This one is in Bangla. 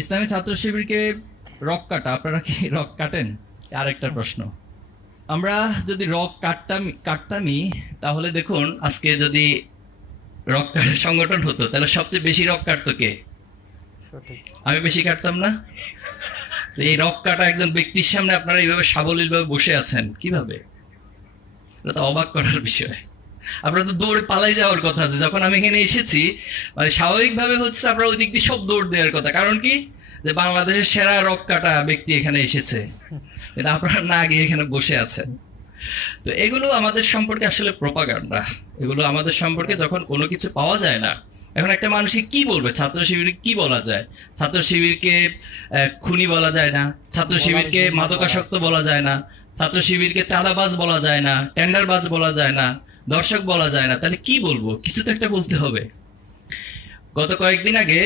ইসলামী ছাত্র শিবিরকে রক কাটা, আপনারা কি রক কাটেন? আরেকটা প্রশ্ন, আমরা যদি রক কাটতামই তাহলে দেখুন আজকে যদি রক কাটার সংগঠন হতো তাহলে সবচেয়ে বেশি রক কাটতো কে? আমি বেশি কাটতাম না? তো এই রক কাটা একজন ব্যক্তির সামনে আপনারা এইভাবে সাবলীলভাবে বসে আছেন কিভাবে? এটা তো অবাক করার বিষয়। আপনারা তো দৌড়ে পালাই যাওয়ার কথা আছে। যখন আমি এখানে এসেছি মানে স্বাভাবিকভাবে হচ্ছে আপনারা ওই দিক দিয়ে সব দৌড় দেওয়ার কথা। কারণ কি, যে বাংলাদেশের সেরা রক কাটা ব্যক্তি এখানে এসেছে, এটা আপনারা না গিয়ে এখানে বসে আছেন। তো এগুলো আমাদের সম্পর্কে আসলে প্রপাগান্ডা। এগুলো আমাদের সম্পর্কে যখন কোনো কিছু পাওয়া যায় না, এখন একটা মানুষকে কি বলবে? ছাত্র শিবিরকে কি বলা যায়? ছাত্র শিবিরকে খুনি বলা যায় না, ছাত্র শিবিরকে মাদকাসক্ত বলা যায় না, ছাত্র শিবিরকে চাঁদাবাজ বলা যায় না, টেন্ডারবাজ বলা যায় না, দর্শক বলা যায় না। তাহলে কি বলবো? কিছু তো একটা বলতে হবে। গত কয়েকদিন আগে